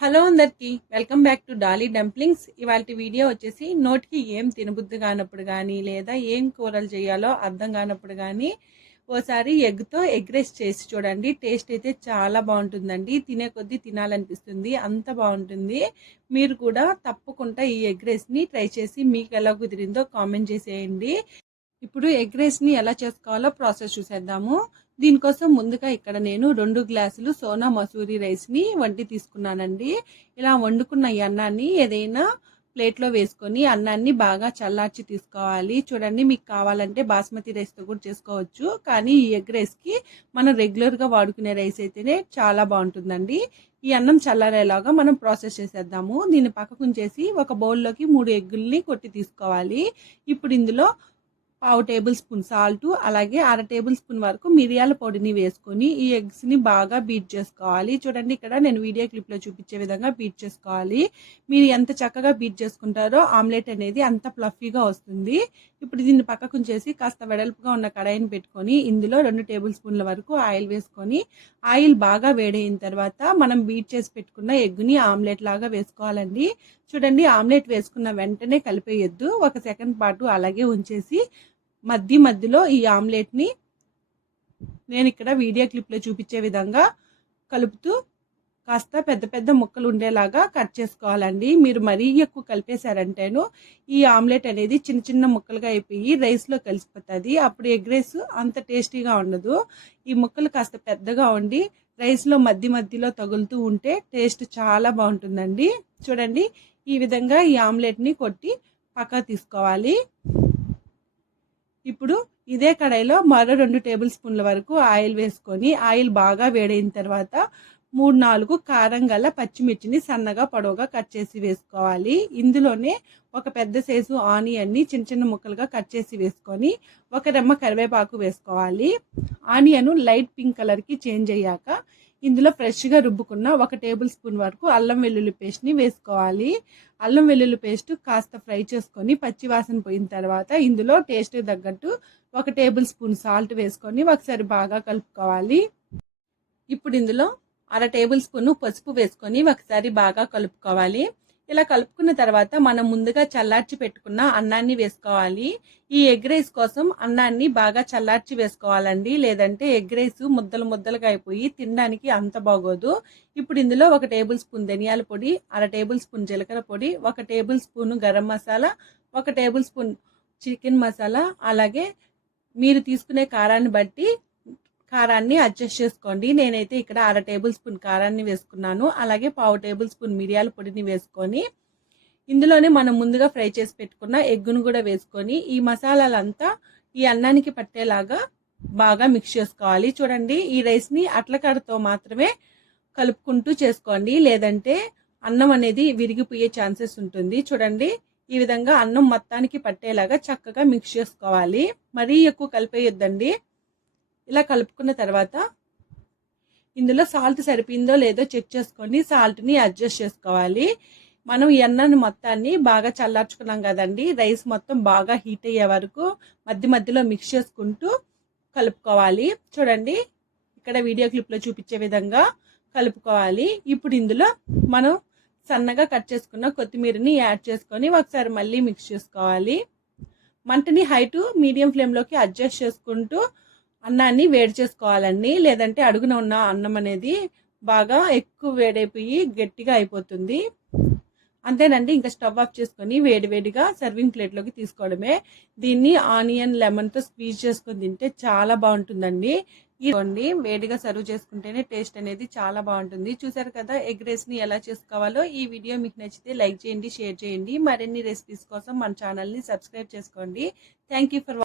Hello అందరికీ welcome back to Dolly dumplings. ఇవాళ video వచ్చేసి నోటికి ఏం తినబుద్ధి కానప్పుడు కానీ లేదా ఏం కూరలు చేయాలో అర్థం కానప్పుడు కానీ ఓసారి ఎగ్తో ఎగ్ రైస్ చేసి చూడండి. టేస్ట్ అయితే చాలా బాగుంటుందండి. తినే కొద్దీ తినాలనిపిస్తుంది. అంత బాగుంటుంది. మీరు కూడా తప్పకుండా ఈ ఎగ్ రైస్ని ట్రై చేసి మీకు ఎలా కుదిరిందో కామెంట్ చేసేయండి. ఇప్పుడు ఎగ్ రైస్ని ఎలా చేసుకోవాలో ప్రాసెస్ చూసేద్దాము. దీనికోసం ముందుగా ఇక్కడ నేను రెండు గ్లాసులు సోనా మసూరి రైస్ని వండి తీసుకున్నానండి. ఇలా వండుకున్న ఈ అన్నాన్ని ఏదైనా ప్లేట్లో వేసుకొని అన్నాన్ని బాగా చల్లార్చి తీసుకోవాలి. చూడండి మీకు కావాలంటే బాస్మతి రైస్తో కూడా చేసుకోవచ్చు. కానీ ఈ ఎగ్ రైస్కి మనం రెగ్యులర్గా వాడుకునే రైస్ అయితేనే చాలా బాగుంటుందండి. ఈ అన్నం చల్లారేలాగా మనం ప్రాసెస్ చేసేద్దాము. దీన్ని పక్కకుంచేసి ఒక బౌల్లోకి మూడు ఎగ్గుల్ని కొట్టి తీసుకోవాలి. ఇప్పుడు ఇందులో పావు టేబుల్ స్పూన్ సాల్ట్ అలాగే అర టేబుల్ స్పూన్ వరకు మిరియాల పొడిని వేసుకొని ఈ ఎగ్స్ని బాగా బీట్ చేసుకోవాలి. చూడండి ఇక్కడ నేను వీడియో క్లిప్లో చూపించే విధంగా బీట్ చేసుకోవాలి. మీరు ఎంత చక్కగా బీట్ చేసుకుంటారో ఆమ్లెట్ అనేది అంత ఫ్లఫీగా వస్తుంది. ఇప్పుడు దీన్ని పక్కకు చేసి కాస్త వెడల్పుగా ఉన్న కడాయిని పెట్టుకొని ఇందులో రెండు టేబుల్ స్పూన్ల వరకు ఆయిల్ వేసుకొని ఆయిల్ బాగా వేడైన తర్వాత మనం బీట్ చేసి పెట్టుకున్న ఎగ్గుని ఆమ్లెట్ లాగా వేసుకోవాలండి. చూడండి ఆమ్లెట్ వేసుకున్న వెంటనే కలిపేయద్దు. ఒక సెకండ్ పాటు అలాగే ఉంచేసి మధ్య మధ్యలో ఈ ఆమ్లెట్ని నేను ఇక్కడ వీడియో క్లిప్లో చూపించే విధంగా కలుపుతూ కాస్త పెద్ద పెద్ద ముక్కలు ఉండేలాగా కట్ చేసుకోవాలండి. మీరు మరీ ఎక్కువ కలిపేశారంటేను ఈ ఆమ్లెట్ అనేది చిన్న చిన్న ముక్కలుగా అయిపోయి రైస్లో కలిసిపోతుంది. అప్పుడు ఎగ్ రైస్ అంత టేస్టీగా ఉండదు. ఈ ముక్కలు కాస్త పెద్దగా ఉండి రైస్లో మధ్య మధ్యలో తగులుతూ ఉంటే టేస్ట్ చాలా బాగుంటుందండి. చూడండి ఈ విధంగా ఈ ఆమ్లెట్ని కొట్టి పక్క తీసుకోవాలి. ఇప్పుడు ఇదే కడాయిలో మరో రెండు టేబుల్ స్పూన్ల వరకు ఆయిల్ వేసుకొని ఆయిల్ బాగా వేడైన తర్వాత మూడు నాలుగు కారం గల పచ్చిమిర్చిని సన్నగా పొడవుగా కట్ చేసి వేసుకోవాలి. ఇందులోనే ఒక పెద్ద సైజు ఆనియన్ని చిన్న చిన్న ముక్కలుగా కట్ చేసి వేసుకొని ఒక రెమ్మ కరివేపాకు వేసుకోవాలి. ఆనియన్ లైట్ పింక్ కలర్కి చేంజ్ అయ్యాక ఇందులో ఫ్రెష్గా రుబ్బుకున్న ఒక టేబుల్ స్పూన్ వరకు అల్లం వెల్లుల్లి పేస్ట్ని వేసుకోవాలి. అల్లం వెల్లుల్లి పేస్ట్ కాస్త ఫ్రై చేసుకొని పచ్చి వాసన పోయిన తర్వాత ఇందులో టేస్ట్ తగ్గట్టు ఒక టేబుల్ స్పూన్ సాల్ట్ వేసుకొని ఒకసారి బాగా కలుపుకోవాలి. ఇప్పుడు ఇందులో అర టేబుల్ స్పూన్ పసుపు వేసుకొని ఒకసారి బాగా కలుపుకోవాలి. ఇలా కలుపుకున్న తర్వాత మనం ముందుగా చల్లార్చి పెట్టుకున్న అన్నాన్ని వేసుకోవాలి. ఈ ఎగ్ రైస్ కోసం అన్నాన్ని బాగా చల్లార్చి వేసుకోవాలండి. లేదంటే ఎగ్ రైస్ ముద్దలు ముద్దలుగా అయిపోయి తినడానికి అంత బాగోదు. ఇప్పుడు ఇందులో ఒక టేబుల్ స్పూన్ ధనియాల పొడి అర టేబుల్ స్పూన్ జీలకర్ర పొడి ఒక టేబుల్ స్పూన్ గరం మసాలా ఒక టేబుల్ స్పూన్ చికెన్ మసాలా అలాగే మీరు తీసుకునే కారాన్ని బట్టి కారాన్ని అడ్జస్ట్ చేసుకోండి. నేనైతే ఇక్కడ అర టేబుల్ స్పూన్ కారాన్ని వేసుకున్నాను. అలాగే పావు టేబుల్ స్పూన్ మిరియాల పొడిని వేసుకొని ఇందులోనే మనం ముందుగా ఫ్రై చేసి పెట్టుకున్న ఎగ్గును కూడా వేసుకొని ఈ మసాలాలంతా ఈ అన్నానికి పట్టేలాగా బాగా మిక్స్ చేసుకోవాలి. చూడండి ఈ రైస్ని అట్లకాడతో మాత్రమే కలుపుకుంటూ చేసుకోండి. లేదంటే అన్నం అనేది విరిగిపోయే ఛాన్సెస్ ఉంటుంది. చూడండి ఈ విధంగా అన్నం మొత్తానికి పట్టేలాగా చక్కగా మిక్స్ చేసుకోవాలి. మరీ ఎక్కువ కలిపేయొద్దండి. ఇలా కలుపుకున్న తర్వాత ఇందులో సాల్ట్ సరిపోయిందో లేదో చెక్ చేసుకొని సాల్ట్ని అడ్జస్ట్ చేసుకోవాలి. మనం ఈ అన్నాన్ని మొత్తాన్ని బాగా చల్లార్చుకున్నాం కదండి. రైస్ మొత్తం బాగా హీట్ అయ్యే వరకు మధ్య మధ్యలో మిక్స్ చేసుకుంటూ కలుపుకోవాలి. చూడండి ఇక్కడ వీడియో క్లిప్లో చూపించే విధంగా కలుపుకోవాలి. ఇప్పుడు ఇందులో మనం సన్నగా కట్ చేసుకున్న కొత్తిమీరని యాడ్ చేసుకొని ఒకసారి మళ్ళీ మిక్స్ చేసుకోవాలి. మంటని హైటు మీడియం ఫ్లేమ్లోకి అడ్జస్ట్ చేసుకుంటూ అన్నాన్ని వేడి చేసుకోవాలండి. లేదంటే అడుగున ఉన్న అన్నం అనేది బాగా ఎక్కువ వేడైపోయి గట్టిగా అయిపోతుంది. అంతేనండి. ఇంకా స్టవ్ ఆఫ్ చేసుకొని వేడివేడిగా సర్వింగ్ ప్లేట్లోకి తీసుకోవడమే. దీన్ని ఆనియన్ లెమన్తో స్క్వీజ్ చేసుకొని తింటే చాలా బాగుంటుందండి. ఇవ్వండి వేడిగా సర్వ్ చేసుకుంటేనే టేస్ట్ అనేది చాలా బాగుంటుంది. చూసారు కదా ఎగ్ రైస్ని ఎలా చేసుకోవాలో ఈ వీడియో మీకు నచ్చితే లైక్ చేయండి షేర్ చేయండి. మరిన్ని రెసిపీస్ కోసం మన ఛానల్ని సబ్స్క్రైబ్ చేసుకోండి. Thank for